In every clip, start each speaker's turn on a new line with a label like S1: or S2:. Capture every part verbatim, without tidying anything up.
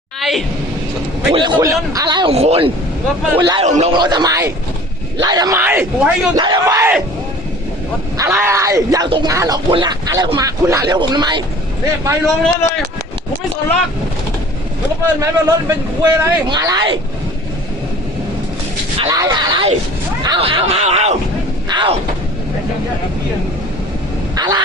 S1: ไอ้คุณคุณอะไรของคุณคุณไล่ผมลงรถทำไมไล่ทำไมไล่ทำไมอะไรอะไรอยากตกงานหรอคุณอะอะไรผมมาคุณหาเรื่องผมทำไม
S2: นี่ไปลงรถเลยผมไม่สนหรอกแล้วก็เปิดไหมว่ารถเป็นคุยอะไร
S1: อะไรอะไรอะไรเอาเอาเอาเอาเอาอะไร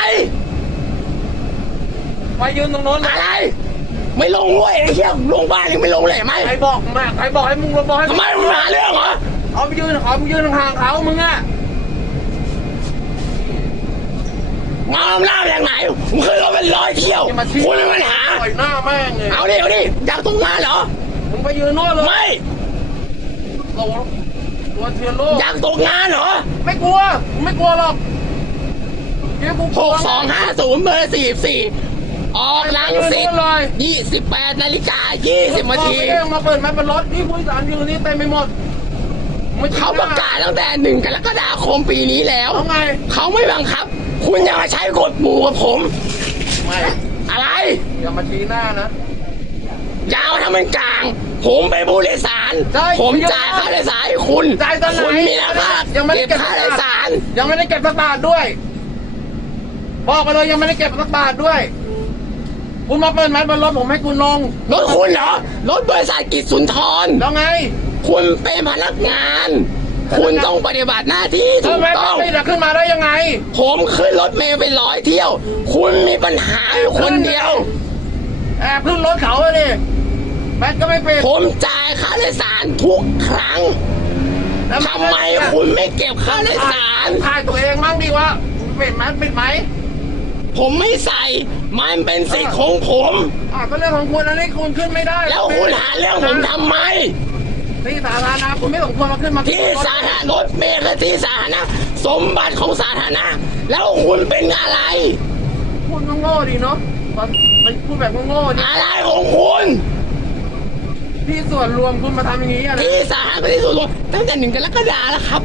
S2: ไปยืนตรงโน้น
S1: อะไรไม่ลงด้วยไอ้เหี้ยลงบ้านยังไม่ลงเลยไหม
S2: ใครบอกมาใครบอกให้มึงลงบอกให้
S1: ทำไมมึงหาเรื่องเหรอ
S2: เอาไปยืนเอาไปยืนห่างเขามึงอะ
S1: มาหน้าอย่างไหนมึงเคยรถเป็นร้อยเที่ยวคุณไม่ปัญหา
S2: ปล่อยหน้าแม่งเลย
S1: เอาดิเอาดิอยากตกงานเหรอ
S2: มึงไปยืนโน่นเลย
S1: ไม่
S2: ตัวเทียนโลก
S1: อยากตกงานเหรอ
S2: ไม่กลัวไม่กลัวหรอก
S1: หกสองห้าศูนย์เบอร์สี่สี่ออกหลังสิบยี่สิบแปดนาฬิกายี่สิบนาที
S2: มาเปิดมาเป็นรถนี่ผู้โดยสารอยู่นี่เต็มไปหมด
S1: เขาประกาศตั้งแต่หนึ่งกรกฎาคมปีนี้แล้วเขาไม่บังคับคุณอย่ามาใช้กฎหมู่กับผม
S2: ไม่
S1: อะไร
S2: อย่ามาชี้หน้านะ
S1: ยาวทำเป็นกลางผมเป็นผู้โดยสารผมจ่ายค่าโดยสารให้คุณคุณมีนะครับ
S2: ยังไม่ได้เก็บ
S1: ค่าโดยสาร
S2: ยังไม่ได้เก็บสักบาทด้วยบอกไปเลยยังไม่ได้เก็บสักบาทด้วยคุณมาเปิดแมสบนรถผมให้คุณลง
S1: รถคุณเหรอรถบริษัทกิจสุนทร
S2: แล้วไง
S1: คุณเป็นพนักงานคุณต้องปฏิบัติหน้าที่ถูกต้อง
S2: ไม่ได้ขึ้นมาได้ยังไง
S1: ผมขึ้นรถเมล์ไปร้อยเที่ยวคุณมีปัญหาอยู่คนเดียว
S2: แอบขึ้นรถเขาเลยแมสก็ไม่เป็น
S1: ผมจ่ายค่าโดยสารทุกครั้งทำไมคุณไม่เก็บค่าโดยสาร
S2: ถ่ายตัวเองมั่งดีวะเป็นแมสเป็นไหม
S1: ผมไม่ใส่มันเป็นสิทธิ์ของผม
S2: อ่าก็เรื่องของคุณอันนี้คุณขึ้นไม่ได้
S1: แล้วคุณหาเรื่องผมทำไม
S2: ที่สาธารณะคุณไม่สมควรมาขึ้นมา
S1: ที่สาธารณะรถเมล์และที่สาธารณะสมบัติของสาธารณะแล้วคุณเป็นอะไร
S2: พูดโง่ๆดีเนาะมันพูดแบบโง่ๆดี
S1: อะไรของคุณ
S2: ที่ส่วนรวมคุณมาทำอย่างนี้อะไร
S1: ที่สาธารณะที่ส่วนรวมตั้งแต่หนึ่งกรกฎาคมแล้วครับ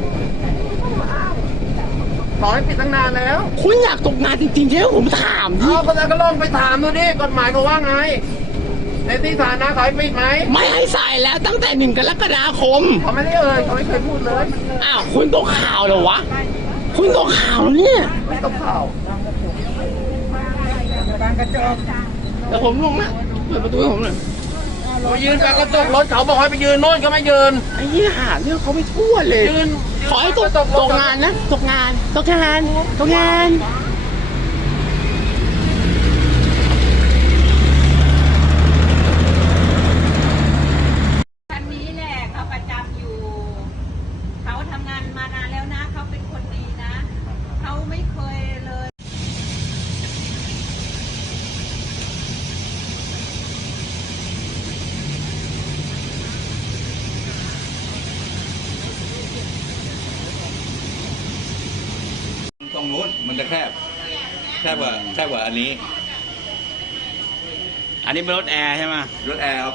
S2: บอกให้ปิดตั้งนานแล้ว
S1: คุณอยากตกงานจริงๆใช่ไหมผมถามดิ
S2: เอาก็แล้วก็ลองไปถามดูดิกฎหมายเขาว่าไงในที่สาธารณะเขาให้ปิดไหม
S1: ไม่ให้ใส่แล้วตั้งแต่หนึ่งกรกฎาคม
S2: เขาไม่ได้เอ่ยเขาไม่เคยพูดเลย
S1: อ้าวคุณตกข่าวเหรอวะคุณตกข่าวเนี่ย
S2: ไม่ตกข่าว
S1: แต่ผมลงนะเปิดประตูให้ผมหน่อย
S2: ไปยืนไปกระจกรถเขาบอกให้ไปยืนโน่นก็ไม่ยืน
S1: ไอ้ยี่หาเรื่องเขาไม่ทั่วเลย
S2: ยืน
S1: ขอให้ตกตกงานนะตกงานตกงานตกงาน
S3: คันนี้แหละเขาประจำอยู่เขาทำงานมานานแล้วนะเขาเป็นคนดีนะเขาไม่เคยเลย
S4: ตรงนู้นมันจะแคบแคบกว่าแคบกว่าอันนี้
S5: อันนี้เป็นรถแอร์ใช่ไหม
S4: รถแอร์ครับ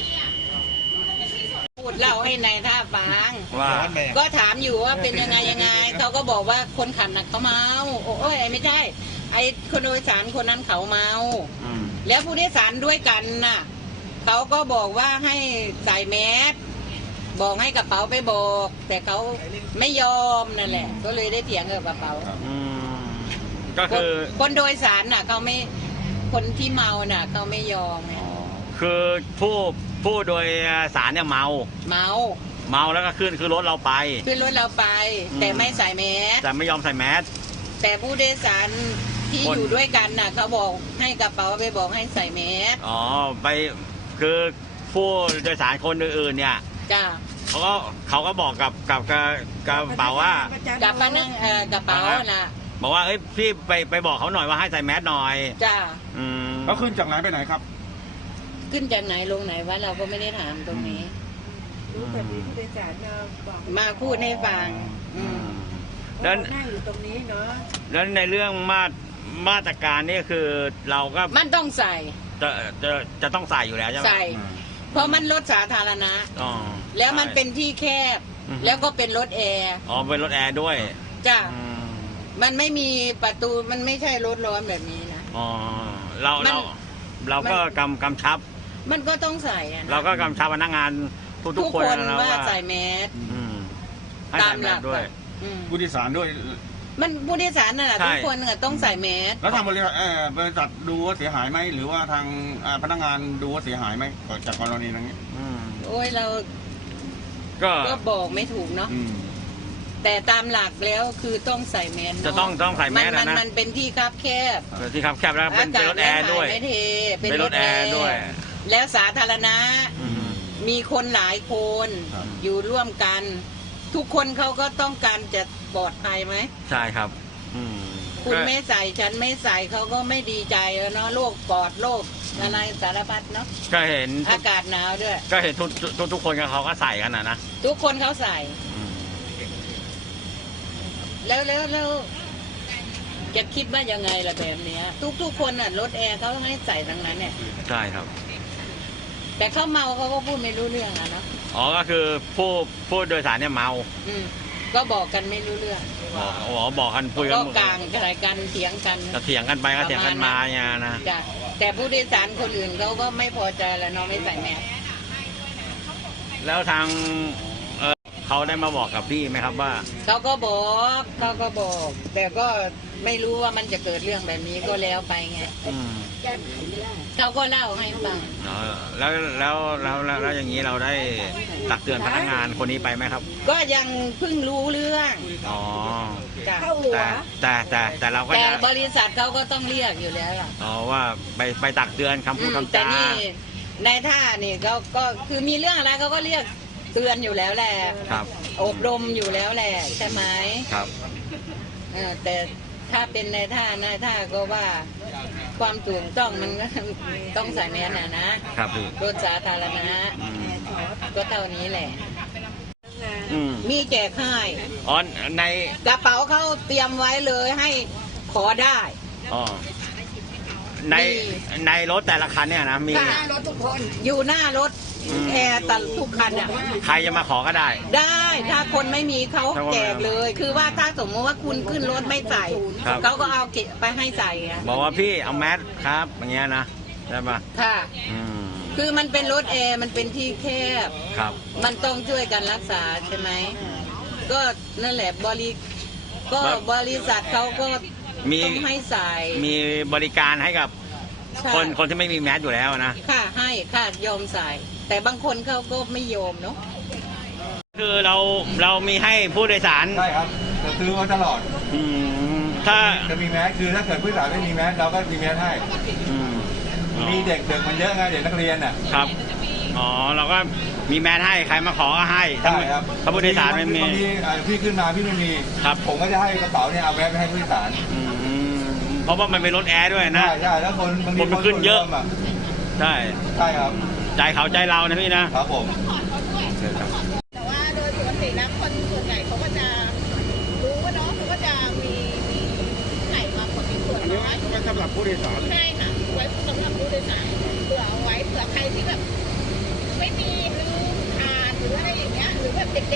S3: พูดเล่าให้นายท่าฟัง
S5: ว่า
S3: ก็ถามอยู่ว่าเป็นยังไงยังไงเขาก็บอกว่าคนขับน่ะเขาเมาโอ้ยไม่ใช่ไอ้คนโดยสารคนนั้นเขาเมาแล้วผู้โดยสารด้วยกันน่ะเขาก็บอกว่าให้ใส่แมสบอกให้กระเป๋าไปบอกแต่เขาไม่ยอมนั่นแหละก็เลยได้เถียงกับกระเป๋า
S5: ก็คือ
S3: คนโดยสารน่ะเขาไม่คนที่เมาน่ะเขาไม่ยอม
S5: คือผู้ผู้โดยสารเนี่ยเมา
S3: เมา
S5: เมาแล้วก็ขึ้นคือรถเราไป
S3: ขึ้นรถเราไปแต่ไม่ใส่แมส
S5: แต่ไม่ยอมใส่แมส
S3: แต่ผู้โดยสารที่อยู่ด้วยกันน่ะเขาบอกให้กระเป๋าไปบอกให้ใส่แมส
S5: อ๋อไปคือผู้โดยสารคนอื่นๆเนี่ย
S3: จ้า
S5: เขาก็เขาก็บอกกับกับกระเป๋าว่า
S3: กับพนักเอ่อกระเป๋าน่ะ
S5: บอกว่าเอ้ยพี่ไปไปบอกเขาหน่อยว่าให้ใส่แมสหน่อย
S3: จ้า
S5: อืม
S4: แล้วขึ้นจากไหนไปไหนครับ
S3: ขึ้นจากไหนลงไหนวะเราก็ไม่ได้ถามตรงนี้
S6: รู้แต่มีผู้โดยสารมาบอก
S3: มาพูดให้ฟัง
S6: แล้วนั่งอยู่ตรงนี้เนาะ
S5: แล้วในเรื่องมาตรมาตรการนี่คือเราก็
S3: มันต้องใส่
S5: จะจะจะต้องใส่อยู่แล้วใช่ไหม
S3: ใส่เพราะมันรถสาธารณะแล้วมันเป็นที่แคบแล้วก็เป็นรถแอร์
S5: อ๋อเป็นรถแอร์ด้วย
S3: จ้ะมันไม่มีประตูมันไม่ใช่รถร้อนแบบนี้นะ
S5: อ๋อเราเราเราก็กำกำชับ
S3: มันก็ต้องใส่อะนะ
S5: เราก็กำชับพนักงานทุก
S3: ทุก
S5: ๆคน
S3: คน
S5: นะ
S3: ว่า
S5: ว่า
S3: ใส่แมส
S5: อืมให้
S3: ตา
S5: ใส่
S3: ม
S5: แม
S3: หลั
S5: ส
S3: ก
S5: ด้วย
S3: อะอืม
S4: ผู้โดยสารด้วย
S3: มันผู้โดยสารน่ะ
S5: ใช่
S3: ทุกคนน่ะต้องใส่แมส
S4: แล้วทางบริษัทเอ่อบริษัทดูว่าเสียหายไหมหรือว่าทางอ่าพนักงานดูว่าเสียหายไหมจากกรณีนั้นนี้
S5: อืม
S3: โอ้ยเรา
S5: ก็
S3: ก็บอกไม่ถูกเนาะ
S4: อืม
S3: แต่ตามหลักแล้วคือต้องใส่แมสเน
S5: จะต้องต้องใส่แม
S3: มัน
S5: ส
S3: มั
S5: อะ
S3: น
S5: นะ
S3: มันเป็นที่คับแคบ
S5: เออที่ครับแคบแล้วเป็นเป็นรถแอร์ด้วย
S3: ไม่เทเป็น
S5: เป็น
S3: ร
S5: ร
S3: ถ
S5: ถ
S3: แอ
S5: แอร์
S3: ร์
S5: ด้วย
S3: แล้วสาธารณะ
S5: อืม
S3: มีคนหลายคน
S4: ครับ
S3: อยู่ร่วมกัน ทุกคนเขาก็ต้องการจะปลอดภัยไหม
S5: ใช่ครับ อืม
S3: คุณ
S5: ก็
S3: ไม่ใส่ฉันไม่ใส่เขาก็ไม่ดีใจแล้วเนาะโรคปอดโรคอะไรสารพัดเนาะ
S5: ก็เห็นทุ
S3: อาก กาศหนาวด้วย
S5: ก็เห็นทุกทุกทุกคนก็เขาก็ใส่กันนะนะ
S3: ทุกคนเขาใส่
S5: อืม
S3: แล้วแล้วแล้วจะคิดว่ายังไงล่ะแบบเนี้ย ทุกทุกคนอ่ะรถแอร์เขาให้ใส่ทั้งนั้นเนี่ย
S5: ใช่ครับ
S3: แต่เขาเมาเขาก็พูดไม่รู้เรื่องอะเนาะ
S5: อ๋อก็คือผู้ผู้โดยสารเนี่ยเมา
S3: อืมก็บอกกันไม่รู้เรื่อง
S5: อ๋ออ๋อบอกกันคุยกัน
S3: ก็กลางอะไรกันเถียงกัน
S5: ก็เถียงกันไปก็เถียงกันมาเนี่ยนะ
S3: จ้ะแต่ผู้โดยสารคนอื่นเขาก็ไม่พอใจแล้วเนาะไม่ใส่แมส
S5: แล้วทางเออเขาได้มาบอกกับพี่ไหมครับว่า
S3: เขาก็บอกเขาก็บอก แต่ก็ไม่รู้ว่ามันจะเกิดเรื่องแบบนี้ก็แล้วไปไง
S5: อืม
S3: เขาก็เล่าให้ฟัง
S5: อ๋อแล้วแล้วแล้วแล้วแล้วอย่างนี้เราได้ตักเตือนพนักงานคนนี้ไปไหมครับ
S3: ก็ยังเพิ่งรู้เรื่อง
S5: อ๋อ
S3: จ้ะ
S6: เข้าหัว
S5: แต่แต่แต่แต่เราก็
S3: แต่
S5: จะ
S3: บริษัทเขาก็ต้องเรียกอยู่แล้วล่ะ
S5: อ๋อว่าไปไปตักเตือนคำพูด
S3: อืม
S5: คำ
S3: แต่
S5: จา
S3: นี่ในท่านี่เขาก็คือมีเรื่องอะไรเขาก็เรียกเตือนอยู่แล้วแหละ
S5: ครับ
S3: อบรมอยู่แล้วแหละใช่ไหม
S5: ครับ
S3: เออแต่ถ้าเป็นในท่าในท่าก็ว่าความถูกต้องมันก็ ต้องใส่แมสนะนะครับ
S5: พี่
S3: รถสาธารณะ
S5: อืม
S3: ก็เท่านี้แหละ
S5: อืม
S3: มีแจกให้
S5: อ๋อใน
S3: กระเป๋าเขาเตรียมไว้เลยให้ขอได้
S5: อ๋อใน
S3: มี
S5: ในรถแต่ละคันเนี่ยนะมี
S3: ค่ะอยู่หน้ารถ
S5: อืม
S3: แอร์ตทุกคันอ่ะ
S5: ใครจะมาขอก็ได้
S3: ได้ถ้าคนไม่มีเขา
S5: ถ้าคนไม่
S3: แจกเลย คือว่าถ้าสมมติว่าคุณขึ้นรถไม่ใส่
S5: ครับ
S3: เขาก็เอาเก็บไปให้ใส่อะ
S5: บอกว่าพี่เอาแมสครับอย่างเงี้ยนะใช่ปะ
S3: ค่ะ
S5: อืม
S3: คือมันเป็นรถแอร์มันเป็นที่แคบ
S5: ครับ
S3: มันต้องช่วยกันรักษาใช่ไหม ก็นั่นแหละบริก็
S5: ครับ
S3: บริษัทเขาก็
S5: มี
S3: ต้องให้ใส่
S5: มีบริการให้กับ
S3: ใช่
S5: คนคนที่ไม่มีแมสอยู่แล้วนะ
S3: ค่ะให้ค่ะยอมใส่ แต่บางคนเขาก็ไม่ยอมเนาะ
S5: คือเราเรามีให้ผู้โดยสาร
S4: ใช่ครับจะซื้อมาตลอด
S5: อืมถ้า
S4: จะมีแมสคือถ้าเกิดผู้โดยสารไม่มีแมสเราก็มีแมสให้
S5: อืม
S4: มีเด็กเด็กมันเยอะไงเด็กนักเรียนน่ะ
S5: ครับ อ๋อ เราก็มีแมสให้ ใครมาขอก็ให้ถ้า
S4: ใช่ครับ
S5: ถ้าผู้โดยสารไม่มี
S4: บางทีอ่าพี่ขึ้นมาพี่ไม่มี
S5: ครับ
S4: ผมก็จะให้กระเป๋าเนี่ยเอาแมสไปให้ผู้โดยสาร
S5: อืมเพราะว่ามันเป็นรถแอร์ด้วยนะ
S4: ใช่ใช่แล้วคนบางที
S5: คนมันขึ้นเยอะ
S4: คส่ว
S5: ใช่
S4: ใช่ครับ
S5: ใจเขาใจเรานะพี่นะ
S4: ครับผม
S7: แต่ว่าโดยปกติแล้วคนส่วนใหญ่เขาก็จะรู้ว่าน้องเขาก็จะมีมีไข่มาผลส่วนน้อย
S2: สำหรับผู้โดยสาร
S7: ใช่ค่ะไว้สำหรับผู้โดยสารเผื่อเอาไว้เผื่อใครที่แบบ ไม่มีหรือขาดหรืออะไรอย่างเงี้ยหรือแบบเด็กๆ